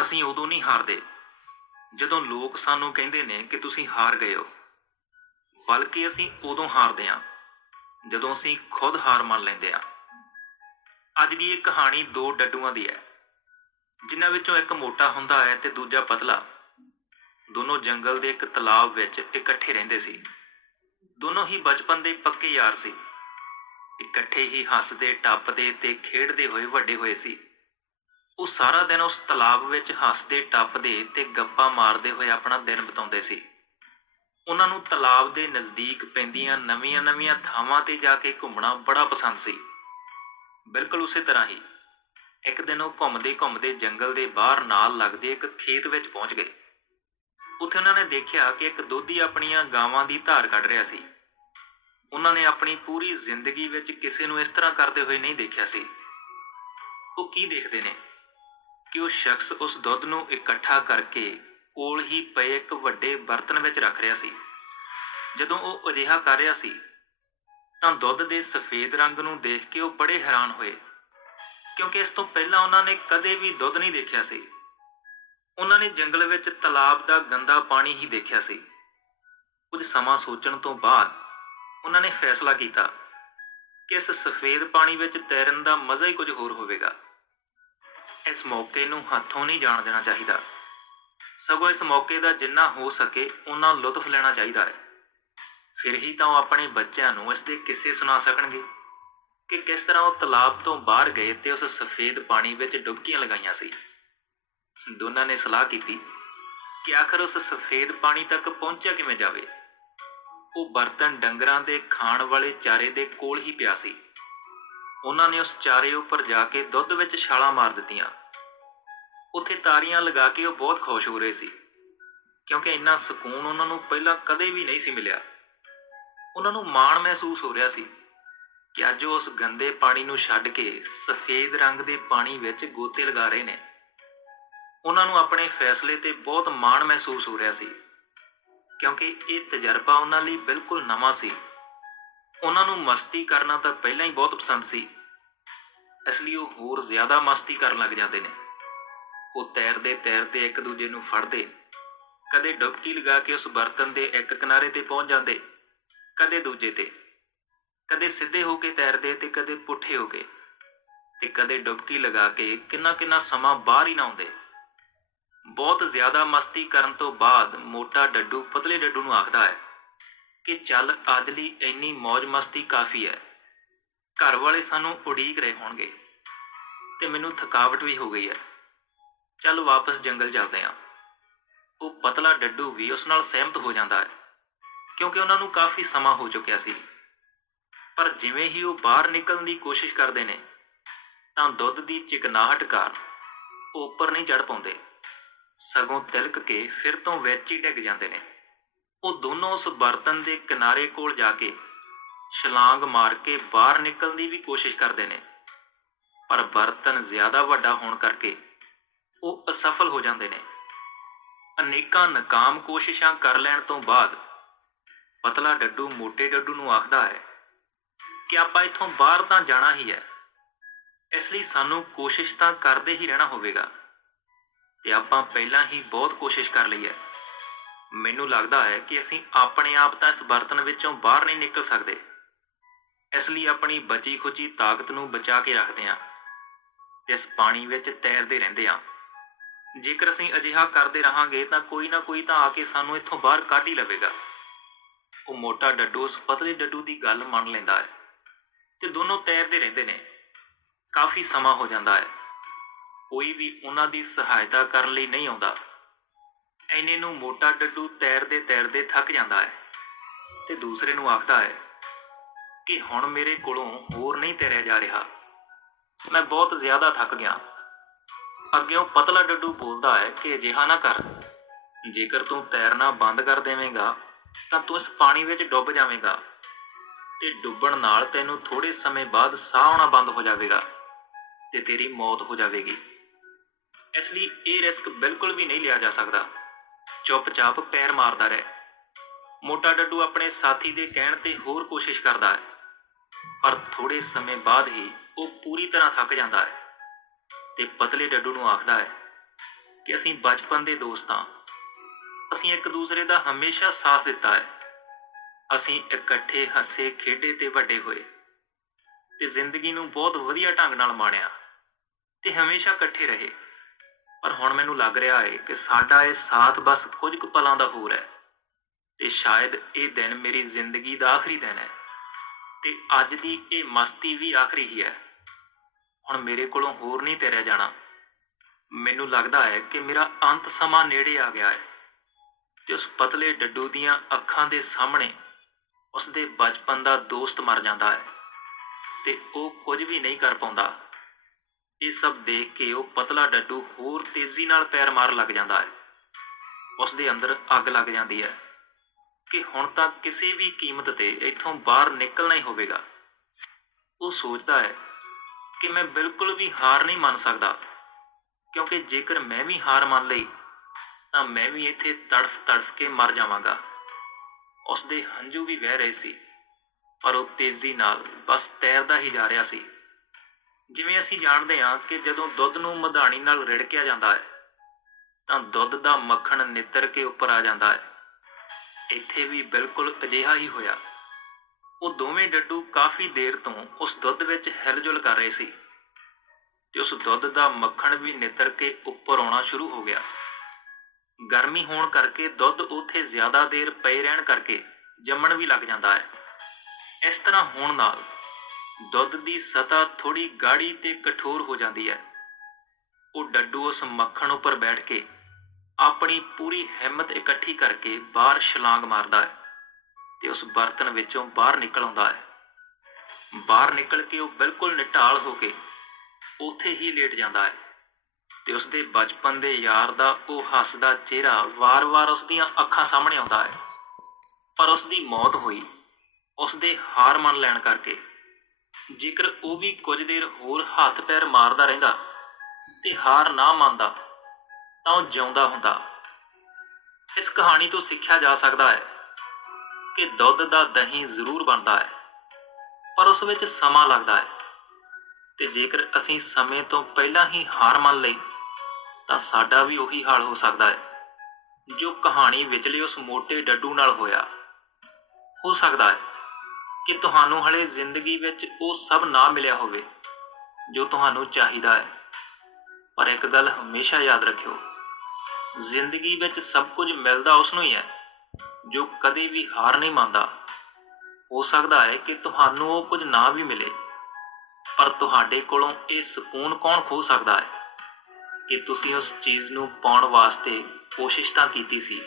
ਅਸੀਂ ਉਦੋਂ ਨਹੀਂ ਹਾਰਦੇ। ਜਦੋਂ ਲੋਕ ਸਾਨੂੰ ਕਹਿੰਦੇ ਨੇ ਕਿ ਤੁਸੀਂ ਹਾਰ ਗਏ ਹੋ, ਬਲਕਿ ਅਸੀਂ ਉਦੋਂ ਹਾਰਦੇ ਹਾਂ, ਜਦੋਂ ਅਸੀਂ ਖੁਦ ਹਾਰ ਮੰਨ ਲੈਂਦੇ ਹਾਂ। ਅੱਜ ਦੀ ਇਹ ਕਹਾਣੀ ਦੋ ਡੱਡੂਆਂ ਦੀ ਹੈ। ਜਿਨ੍ਹਾਂ ਵਿੱਚੋਂ ਇੱਕ ਮੋਟਾ ਹੁੰਦਾ ਹੈ ਤੇ ਦੂਜਾ ਪਤਲਾ। ਦੋਨੋਂ ਜੰਗਲ ਦੇ ਇੱਕ ਤਲਾਬ ਵਿੱਚ ਇਕੱਠੇ ਰਹਿੰਦੇ ਸੀ। ਦੋਨੋਂ ਹੀ ਬਚਪਨ ਦੇ ਪੱਕੇ ਯਾਰ ਸੀ। ਇਕੱਠੇ ਹੀ ਹੱਸਦੇ, ਟੱਪਦੇ ਤੇ ਖੇਡਦੇ ਹੋਏ ਵੱਡੇ ਹੋਏ ਸੀ। ਉਹ ਸਾਰਾ ਦਿਨ ਉਸ ਤਲਾਬ ਵਿੱਚ ਹੱਸਦੇ, ਟੱਪਦੇ ਤੇ ਗੱਪਾਂ ਮਾਰਦੇ ਹੋਏ ਆਪਣਾ ਦਿਨ ਬਿਤਾਉਂਦੇ ਸੀ। ਉਹਨਾਂ ਨੂੰ ਤਲਾਬ ਦੇ ਨਜ਼ਦੀਕ ਪੈਂਦੀਆਂ ਨਵੀਆਂ-ਨਵੀਆਂ ਥਾਵਾਂ ਤੇ ਜਾ ਕੇ ਘੁੰਮਣਾ ਬੜਾ ਪਸੰਦ ਸੀ। ਬਿਲਕੁਲ ਉਸੇ ਤਰ੍ਹਾਂ ਹੀ ਇੱਕ ਦਿਨ ਉਹ ਘੁੰਮਦੇ ਘੁੰਮਦੇ ਜੰਗਲ ਦੇ ਬਾਹਰ ਨਾਲ ਲੱਗਦੇ ਇੱਕ ਖੇਤ ਵਿੱਚ ਪਹੁੰਚ ਗਏ। ਉੱਥੇ ਉਹਨਾਂ ਨੇ ਦੇਖਿਆ ਕਿ ਇੱਕ ਦੋਧੀ ਆਪਣੀਆਂ ਗਾਵਾਂ ਦੀ ਧਾਰ ਕੱਢ ਰਿਹਾ ਸੀ। ਉਹਨਾਂ ਨੇ ਆਪਣੀ ਪੂਰੀ ਜ਼ਿੰਦਗੀ ਵਿੱਚ ਕਿਸੇ ਨੂੰ ਇਸ ਤਰ੍ਹਾਂ ਕਰਦੇ ਹੋਏ ਨਹੀਂ ਦੇਖਿਆ ਸੀ। ਉਹ ਕੀ ਦੇਖਦੇ ਨੇ? ਕਿ ਉਹ ਸ਼ਖਸ ਉਸ ਦੁੱਧ ਨੂੰ ਇਕੱਠਾ ਕਰਕੇ ਕੋਲ ਹੀ ਪਏ ਇੱਕ ਵੱਡੇ ਬਰਤਨ ਵਿੱਚ ਰੱਖ ਰਿਹਾ ਸੀ? ਜਦੋਂ ਉਹ ਅਜਿਹਾ ਕਰ ਰਿਹਾ ਸੀ, ਤਾਂ ਦੁੱਧ ਦੇ ਸਫੇਦ ਰੰਗ ਨੂੰ ਦੇਖ ਕੇ ਉਹ ਬੜੇ ਹੈਰਾਨ ਹੋਏ, ਕਿਉਂਕਿ ਇਸ ਤੋਂ ਪਹਿਲਾਂ ਉਹਨਾਂ ਨੇ ਕਦੇ ਵੀ ਦੁੱਧ ਨਹੀਂ ਦੇਖਿਆ ਸੀ। ਉਹਨਾਂ ਨੇ ਜੰਗਲ ਵਿੱਚ ਤਲਾਬ ਦਾ ਗੰਦਾ ਪਾਣੀ ਹੀ ਦੇਖਿਆ ਸੀ। ਕੁਝ ਸਮਾਂ ਸੋਚਣ ਤੋਂ ਬਾਅਦ ਉਹਨਾਂ ਨੇ ਫੈਸਲਾ ਕੀਤਾ ਕਿ ਇਸ ਸਫੇਦ ਪਾਣੀ ਵਿੱਚ ਤੈਰਨ ਦਾ ਮਜ਼ਾ ਹੀ ਕੁਝ ਹੋਰ ਹੋਵੇਗਾ। ਇਸ ਮੌਕੇ ਨੂੰ ਹੱਥੋਂ ਨਹੀਂ ਜਾਣ ਦੇਣਾ ਚਾਹੀਦਾ। ਸਗੋਂ ਇਸ ਮੌਕੇ ਦਾ ਜਿੰਨਾ ਹੋ ਸਕੇ ਉਹਨਾਂ ਲੁਤਫ ਲੈਣਾ ਚਾਹੀਦਾ ਹੈ। ਫਿਰ ਹੀ ਤਾਂ ਉਹ ਆਪਣੇ ਬੱਚਿਆਂ ਨੂੰ ਇਸ ਦੇ ਕਿੱਸੇ ਸੁਣਾ ਸਕਣਗੇ ਕਿ ਕਿਸ ਤਰ੍ਹਾਂ ਉਹ ਤਲਾਬ ਤੋਂ ਬਾਹਰ ਗਏ ਤੇ ਉਸ ਸਫੇਦ ਪਾਣੀ ਵਿੱਚ ਡੁਬਕੀਆਂ ਲਗਾਈਆਂ ਸੀ। ਦੋਨਾਂ ਨੇ ਸਲਾਹ ਕੀਤੀ ਕਿ ਆਖਰ ਉਸ ਸਫੇਦ ਪਾਣੀ ਤੱਕ ਪਹੁੰਚਿਆ ਕਿਵੇਂ ਜਾਵੇ। ਉਹ ਬਰਤਨ ਡੰਗਰਾਂ ਦੇ ਖਾਣ ਵਾਲੇ ਚਾਰੇ ਦੇ ਕੋਲ ਹੀ ਪਿਆ ਸੀ। ਉਹਨਾਂ ਨੇ ਉਸ ਚਾਰੇ ਉੱਪਰ ਜਾ ਕੇ ਦੁੱਧ ਵਿੱਚ ਛਾਲਾਂ ਮਾਰ ਦਿੱਤੀਆਂ। ਉੱਥੇ ਤਾਰੀਆਂ ਲਗਾ ਕੇ ਉਹ ਬਹੁਤ ਖੁਸ਼ ਹੋ ਰਹੇ ਸੀ, ਕਿਉਂਕਿ ਇੰਨਾ ਸਕੂਨ ਉਹਨਾਂ ਨੂੰ ਪਹਿਲਾਂ ਕਦੇ ਵੀ ਨਹੀਂ ਸੀ ਮਿਲਿਆ। ਉਹਨਾਂ ਨੂੰ ਮਾਣ ਮਹਿਸੂਸ ਹੋ ਰਿਹਾ ਸੀ ਕਿ ਅੱਜ ਉਹ ਉਸ ਗੰਦੇ ਪਾਣੀ ਨੂੰ ਛੱਡ ਕੇ ਸਫੇਦ ਰੰਗ ਦੇ ਪਾਣੀ ਵਿੱਚ ਗੋਤੇ ਲਗਾ ਰਹੇ ਨੇ। ਉਹਨਾਂ ਨੂੰ ਆਪਣੇ ਫੈਸਲੇ ਤੇ ਬਹੁਤ ਮਾਣ ਮਹਿਸੂਸ ਹੋ ਰਿਹਾ ਸੀ, ਕਿਉਂਕਿ ਇਹ ਤਜਰਬਾ ਉਹਨਾਂ ਲਈ ਬਿਲਕੁਲ ਨਵਾਂ ਸੀ। ਉਹਨਾਂ ਨੂੰ ਮਸਤੀ ਕਰਨਾ ਤਾਂ ਪਹਿਲਾਂ ਹੀ ਬਹੁਤ ਪਸੰਦ ਸੀ। ਇਸ ਲਈ ਉਹ ਹੋਰ ਜ਼ਿਆਦਾ ਮਸਤੀ ਕਰਨ ਲੱਗ ਜਾਂਦੇ ਨੇ। ਉਹ ਤੈਰਦੇ ਤੈਰਦੇ ਇੱਕ ਦੂਜੇ ਨੂੰ ਫੜਦੇ। ਕਦੇ ਡੁਬਕੀ ਲਗਾ ਕੇ ਉਸ ਬਰਤਨ ਦੇ ਇੱਕ ਕਿਨਾਰੇ ਤੇ ਪਹੁੰਚ ਜਾਂਦੇ। ਕਦੇ ਦੂਜੇ ਤੇ। ਕਦੇ ਸਿੱਧੇ ਹੋ ਕੇ ਤੈਰਦੇ ਤੇ ਕਦੇ ਪੁੱਠੇ ਹੋ ਕੇ। ਤੇ ਕਦੇ ਡੁਬਕੀ ਲਗਾ ਕੇ ਕਿੰਨਾ ਕਿੰਨਾ ਸਮਾਂ ਬਾਹਰ ਹੀ ਨਾ ਆਉਂਦੇ। ਬਹੁਤ ਜ਼ਿਆਦਾ ਮਸਤੀ ਕਰਨ ਤੋਂ ਬਾਅਦ ਮੋਟਾ ਡੱਡੂ ਪਤਲੇ ਡੱਡੂ ਨੂੰ ਆਖਦਾ ਹੈ। ਕਿ ਚੱਲ ਅੱਜ ਲਈ ਇੰਨੀ ਮौज ਮਸਤੀ ਕਾਫੀ ਹੈ। ਘਰ ਵਾਲੇ ਸਾਨੂੰ ਉਡੀਕ ਰਹੇ ਹੋਣਗੇ ਤੇ ਮੈਨੂੰ ਥਕਾਵਟ ਵੀ ਹੋ ਗਈ ਹੈ। ਚੱਲ ਵਾਪਸ ਜੰਗਲ ਚੱਲਦੇ ਹਾਂ। ਉਹ ਪਤਲਾ ਡੱਡੂ ਵੀ ਉਸ ਨਾਲ ਸਹਿਮਤ ਹੋ ਜਾਂਦਾ ਹੈ, ਕਿਉਂਕਿ ਉਹਨਾਂ ਨੂੰ ਕਾਫੀ ਸਮਾਂ ਹੋ ਚੁੱਕਿਆ ਸੀ। ਪਰ ਜਿਵੇਂ ਹੀ ਉਹ ਬਾਹਰ ਨਿਕਲਣ ਦੀ ਕੋਸ਼ਿਸ਼ ਕਰਦੇ ਨੇ, ਤਾਂ ਦੁੱਧ ਦੀ ਚਿਕਨਾਹਟ ਕਾਰਨ ਉਹ ਉੱਪਰ ਨਹੀਂ ਚੜ ਪਾਉਂਦੇ। ਸਗੋਂ ਤਿਲਕ ਕੇ ਫਿਰ ਤੋਂ ਵਿੱਚ ਹੀ ਡਿੱਗ ਜਾਂਦੇ ਨੇ। ਉਹ ਦੋਨੋਂ ਉਸ ਬਰਤਨ ਦੇ ਕਿਨਾਰੇ ਕੋਲ ਜਾ ਕੇ ਛਲਾਂਗ ਮਾਰ ਕੇ ਬਾਹਰ ਨਿਕਲਣ ਦੀ ਵੀ ਕੋਸ਼ਿਸ਼ ਕਰਦੇ ਨੇ। ਪਰ ਬਰਤਨ ਜ਼ਿਆਦਾ ਵੱਡਾ ਹੋਣ ਕਰਕੇ ਉਹ ਅਸਫਲ ਹੋ ਜਾਂਦੇ ਨੇ। ਅਨੇਕਾਂ ਨਾਕਾਮ ਕੋਸ਼ਿਸ਼ਾਂ ਕਰ ਲੈਣ ਤੋਂ ਬਾਅਦ ਪਤਲਾ ਡੱਡੂ ਮੋਟੇ ਡੱਡੂ ਨੂੰ ਆਖਦਾ ਹੈ ਕਿ ਆਪਾਂ ਇੱਥੋਂ ਬਾਹਰ ਤਾਂ ਜਾਣਾ ਹੀ ਹੈ। ਇਸ ਲਈ ਸਾਨੂੰ ਕੋਸ਼ਿਸ਼ ਤਾਂ ਕਰਦੇ ਹੀ ਰਹਿਣਾ ਹੋਵੇਗਾ। ਤੇ ਆਪਾਂ ਪਹਿਲਾਂ ਹੀ ਬਹੁਤ ਕੋਸ਼ਿਸ਼ ਕਰ ਲਈ ਹੈ। ਮੈਨੂੰ ਲੱਗਦਾ ਹੈ ਕਿ ਅਸੀਂ ਆਪਣੇ ਆਪ ਤਾਂ ਇਸ ਬਰਤਨ ਵਿੱਚੋਂ ਬਾਹਰ ਨਹੀਂ ਨਿਕਲ ਸਕਦੇ। ਇਸ ਲਈ ਆਪਣੀ ਬਚੀ ਖੁਚੀ ਤਾਕਤ ਨੂੰ ਬਚਾ ਕੇ ਰੱਖਦੇ ਹਾਂ। ਇਸ ਪਾਣੀ ਵਿੱਚ ਤੈਰਦੇ ਰਹਿੰਦੇ ਹਾਂ। ਜੇਕਰ ਅਸੀਂ ਅਜਿਹਾ ਕਰਦੇ ਰਹਾਂਗੇ ਤਾਂ ਕੋਈ ਨਾ ਕੋਈ ਤਾਂ ਆ ਕੇ ਸਾਨੂੰ ਇੱਥੋਂ ਬਾਹਰ ਕੱਢ ਹੀ ਲਵੇਗਾ। ਉਹ ਮੋਟਾ ਡੱਡੂ ਉਸ ਪਤਲੇ ਡੱਡੂ ਦੀ ਗੱਲ ਮੰਨ ਲੈਂਦਾ ਹੈ ਤੇ ਦੋਨੋਂ ਤੈਰਦੇ ਰਹਿੰਦੇ ਨੇ। ਕਾਫੀ ਸਮਾਂ ਹੋ ਜਾਂਦਾ ਹੈ। ਕੋਈ ਵੀ ਉਹਨਾਂ ਦੀ ਸਹਾਇਤਾ ਕਰਨ ਲਈ ਨਹੀਂ ਆਉਂਦਾ। ਐਨੇ ਨੂੰ ਮੋਟਾ ਡੱਡੂ ਤੈਰਦੇ ਤੈਰਦੇ ਥੱਕ ਜਾਂਦਾ ਹੈ ਤੇ ਦੂਸਰੇ ਨੂੰ ਆਖਦਾ ਹੈ ਕਿ ਹੁਣ ਮੇਰੇ ਕੋਲੋਂ ਹੋਰ ਨਹੀਂ ਤੈਰਿਆ ਜਾ ਰਿਹਾ। ਮੈਂ ਬਹੁਤ ਜ਼ਿਆਦਾ ਥੱਕ ਗਿਆ। ਅੱਗਿਓਂ ਪਤਲਾ ਡੱਡੂ ਬੋਲਦਾ ਹੈ ਕਿ ਅਜਿਹਾ ਨਾ ਕਰ। ਜੇਕਰ ਤੂੰ ਤੈਰਨਾ ਬੰਦ ਕਰ ਦੇਵੇਂਗਾ, ਤਾਂ ਤੂੰ ਇਸ ਪਾਣੀ ਵਿੱਚ ਡੁੱਬ ਜਾਵੇਂਗਾ ਤੇ ਡੁੱਬਣ ਨਾਲ ਤੈਨੂੰ ਥੋੜੇ ਸਮੇਂ ਬਾਅਦ ਸਾਹ ਆਉਣਾ ਬੰਦ ਹੋ ਜਾਵੇਗਾ ਤੇ ਤੇਰੀ ਮੌਤ ਹੋ ਜਾਵੇਗੀ। ਇਸ ਲਈ ਇਹ ਰਿਸਕ ਬਿਲਕੁਲ ਵੀ ਨਹੀਂ ਲਿਆ ਜਾ ਸਕਦਾ। ਚੁੱਪਚਾਪ ਪੈਰ ਮਾਰਦਾ ਰਹੇ। ਮੋਟਾ ਡੱਡੂ ਆਪਣੇ ਸਾਥੀ ਦੇ ਕਹਿਣ ਤੇ ਹੋਰ ਕੋਸ਼ਿਸ਼ ਕਰਦਾ ਹੈ, ਪਰ ਥੋੜੇ ਸਮੇਂ ਬਾਅਦ ਹੀ ਉਹ ਪੂਰੀ ਤਰ੍ਹਾਂ ਥੱਕ ਜਾਂਦਾ ਹੈ ਤੇ ਪਤਲੇ ਡੱਡੂ ਨੂੰ ਆਖਦਾ ਹੈ ਕਿ ਅਸੀਂ ਬਚਪਨ ਦੇ ਦੋਸਤ ਹਾਂ। ਅਸੀਂ ਇੱਕ ਦੂਸਰੇ ਦਾ ਹਮੇਸ਼ਾ ਸਾਥ ਦਿੱਤਾ ਹੈ। ਅਸੀਂ ਇਕੱਠੇ ਹੱਸੇ, ਖੇਡੇ ਤੇ ਵੱਡੇ ਹੋਏ ਤੇ ਜ਼ਿੰਦਗੀ ਨੂੰ ਬਹੁਤ ਵਧੀਆ ਢੰਗ ਨਾਲ ਮਾਣਿਆ ਤੇ ਹਮੇਸ਼ਾ ਇਕੱਠੇ ਰਹੇ। ਪਰ ਹੁਣ ਮੈਨੂੰ ਲੱਗ ਰਿਹਾ ਹੈ ਕਿ ਸਾਡਾ ਇਹ ਸਾਥ ਬਸ ਕੁਝ ਕੁ ਪਲਾਂ ਦਾ ਹੋਰ ਹੈ ਤੇ ਸ਼ਾਇਦ ਇਹ ਦਿਨ ਮੇਰੀ ਜ਼ਿੰਦਗੀ ਦਾ ਆਖਰੀ ਦਿਨ ਹੈ ਤੇ ਅੱਜ ਦੀ ਇਹ ਮਸਤੀ ਵੀ ਆਖਰੀ ਹੀ ਹੈ। ਹੁਣ ਮੇਰੇ ਕੋਲੋਂ ਹੋਰ ਨਹੀਂ ਤੇਰਿਆ ਜਾਣਾ। ਮੈਨੂੰ ਲੱਗਦਾ ਹੈ ਕਿ ਮੇਰਾ ਅੰਤ ਸਮਾਂ ਨੇੜੇ ਆ ਗਿਆ ਹੈ ਤੇ ਉਸ ਪਤਲੇ ਡੱਡੂ ਦੀਆਂ ਅੱਖਾਂ ਦੇ ਸਾਹਮਣੇ ਉਸ ਦੇ ਬਚਪਨ ਦਾ ਦੋਸਤ ਮਰ ਜਾਂਦਾ ਹੈ ਤੇ ਉਹ ਕੁਝ ਵੀ ਨਹੀਂ ਕਰ ਪਾਉਂਦਾ। ਇਹ ਸਭ ਦੇਖ ਕੇ ਉਹ ਪਤਲਾ ਡੱਡੂ ਹੋਰ ਤੇਜ਼ੀ ਨਾਲ ਪੈਰ ਮਾਰ ਲੱਗ ਜਾਂਦਾ ਹੈ। ਉਸ ਦੇ ਅੰਦਰ ਅੱਗ ਲੱਗ ਜਾਂਦੀ ਹੈ ਕਿ ਹੁਣ ਤਾਂ ਕਿਸੇ ਵੀ ਕੀਮਤ ਤੇ ਇੱਥੋਂ ਬਾਹਰ ਨਿਕਲਣਾ ਹੀ ਹੋਵੇਗਾ। ਉਹ ਸੋਚਦਾ ਹੈ ਕਿ ਮੈਂ ਬਿਲਕੁਲ ਵੀ ਹਾਰ ਨਹੀਂ ਮੰਨ ਸਕਦਾ, ਕਿਉਂਕਿ ਜੇਕਰ ਮੈਂ ਵੀ ਹਾਰ ਮੰਨ ਲਈ, ਤਾਂ ਮੈਂ ਵੀ ਇੱਥੇ ਤੜਫ ਤੜਫ ਕੇ ਮਰ ਜਾਵਾਂਗਾ। ਉਸ ਦੇ ਹੰਝੂ ਵੀ ਵਹਿ ਰਹੇ ਸੀ, ਪਰ ਉਹ ਤੇਜ਼ੀ ਨਾਲ ਬਸ ਤੈਰਦਾ ਹੀ ਜਾ ਰਿਹਾ ਸੀ। ਜਿਵੇਂ ਅਸੀਂ ਜਾਣਦੇ ਹਾਂ ਕਿ ਜਦੋਂ ਦੁੱਧ ਨੂੰ ਮਧਾਣੀ ਨਾਲ ਰਿੜਕਿਆ ਜਾਂਦਾ ਹੈ, ਤਾਂ ਦੁੱਧ ਦਾ ਮੱਖਣ ਨਿੱਤਰ ਕੇ ਉੱਪਰ ਆ ਜਾਂਦਾ ਹੈ। ਇੱਥੇ ਵੀ ਬਿਲਕੁਲ ਅਜਿਹਾ ਹੀ ਹੋਇਆ। ਉਹ ਦੋਵੇਂ ਡੱਡੂ ਕਾਫੀ ਦੇਰ ਤੋਂ ਉਸ ਦੁੱਧ ਵਿੱਚ ਹਿਲਜੁਲ ਕਰ ਰਹੇ ਸੀ ਤੇ ਉਸ ਦੁੱਧ ਦਾ ਮੱਖਣ ਵੀ ਨਿੱਤਰ ਕੇ ਉੱਪਰ ਆਉਣਾ ਸ਼ੁਰੂ ਹੋ ਗਿਆ। ਗਰਮੀ ਹੋਣ ਕਰਕੇ ਦੁੱਧ ਉੱਥੇ ਜ਼ਿਆਦਾ ਦੇਰ ਪਏ ਰਹਿਣ ਕਰਕੇ ਜੰਮਣ ਵੀ ਲੱਗ ਜਾਂਦਾ ਹੈ। ਇਸ ਤਰ੍ਹਾਂ ਹੋਣ ਨਾਲ ਦੁੱਧ ਦੀ ਸਤ੍ਹਾ ਥੋੜੀ ਗਾੜੀ ਤੇ ਕਠੋਰ ਹੋ ਜਾਂਦੀ ਹੈ। ਉਹ ਡੱਡੂ ਉਸ ਮੱਖਣ ਉੱਪਰ ਬੈਠ ਕੇ ਆਪਣੀ ਪੂਰੀ ਹਿੰਮਤ ਇਕੱਠੀ ਕਰਕੇ ਬਾਹਰ ਛਲਾਂਗ ਮਾਰਦਾ ਹੈ ਤੇ ਉਸ ਬਰਤਨ ਵਿੱਚੋਂ ਬਾਹਰ ਨਿਕਲ ਆਉਂਦਾ ਹੈ। ਬਾਹਰ ਨਿਕਲ ਕੇ ਉਹ ਬਿਲਕੁਲ ਨਿਟਾਲ ਹੋ ਕੇ ਉੱਥੇ ਹੀ ਲੇਟ ਜਾਂਦਾ ਹੈ ਤੇ ਉਸ ਦੇ ਬਚਪਨ ਦੇ ਯਾਰ ਦਾ ਉਹ ਹੱਸਦਾ ਚਿਹਰਾ ਵਾਰ-ਵਾਰ ਉਸ ਦੀਆਂ ਅੱਖਾਂ ਸਾਹਮਣੇ ਆਉਂਦਾ ਹੈ। ਪਰ ਉਸ ਦੀ ਮੌਤ ਹੋਈ। ਉਸ ਦੇ ਹਾਰ ਮੰਨ ਲੈਣ ਕਰਕੇ ਜੇਕਰ ਉਹ ਵੀ ਕੁਝ ਦੇਰ ਹੋਰ ਹੱਥ ਪੈਰ ਮਾਰਦਾ ਰਹਿੰਦਾ ਤੇ ਹਾਰ ਨਾ ਮੰਨਦਾ, ਤਾਂ ਉਹ ਜਿਉਂਦਾ ਹੁੰਦਾ। ਇਸ ਕਹਾਣੀ ਤੋਂ ਸਿੱਖਿਆ ਜਾ ਸਕਦਾ ਹੈ ਕਿ ਦੁੱਧ ਦਾ ਦਹੀਂ ਜ਼ਰੂਰ ਬਣਦਾ ਹੈ, ਪਰ ਉਸ ਵਿੱਚ ਸਮਾਂ ਲੱਗਦਾ ਹੈ। ਤੇ ਜੇਕਰ ਅਸੀਂ ਸਮੇਂ ਤੋਂ ਪਹਿਲਾਂ ਹੀ ਹਾਰ ਮੰਨ ਲਈ, ਤਾਂ ਸਾਡਾ ਵੀ ਉਹੀ ਹਾਲ ਹੋ ਸਕਦਾ ਹੈ, ਜੋ ਕਹਾਣੀ ਵਿਚਲੇ ਉਸ ਮੋٹے ਡੱਡੂ ਨਾਲ ਹੋਇਆ। ਹੋ ਸਕਦਾ ਹੈ ਕਿ ਤੁਹਾਨੂੰ ਹਲੇ ਜ਼ਿੰਦਗੀ ਵਿੱਚ ਉਹ ਸਭ ਨਾ ਮਿਲਿਆ ਹੋਵੇ ਜੋ ਤੁਹਾਨੂੰ ਚਾਹੀਦਾ ਹੈ। ਪਰ ਇੱਕ ਗੱਲ ਹਮੇਸ਼ਾ ਯਾਦ ਰੱਖਿਓ, ਜ਼ਿੰਦਗੀ ਵਿੱਚ ਸਭ ਕੁਝ ਮਿਲਦਾ ਉਸ ਨੂੰ ਹੀ ਹੈ, ਜੋ ਕਦੇ ਵੀ ਹਾਰ ਨਹੀਂ ਮੰਨਦਾ। ਹੋ ਸਕਦਾ ਹੈ ਕਿ ਤੁਹਾਨੂੰ ਉਹ ਕੁਝ ਨਾ ਵੀ ਮਿਲੇ, ਪਰ ਤੁਹਾਡੇ ਕੋਲੋਂ ਇਹ ਸਕੂਨ ਕੌਣ ਖੋ ਸਕਦਾ ਹੈ? ਕਿ ਤੁਸੀਂ ਉਸ ਚੀਜ਼ ਨੂੰ ਪਾਉਣ ਵਾਸਤੇ ਕੋਸ਼ਿਸ਼ ਤਾਂ ਕੀਤੀ ਸੀ।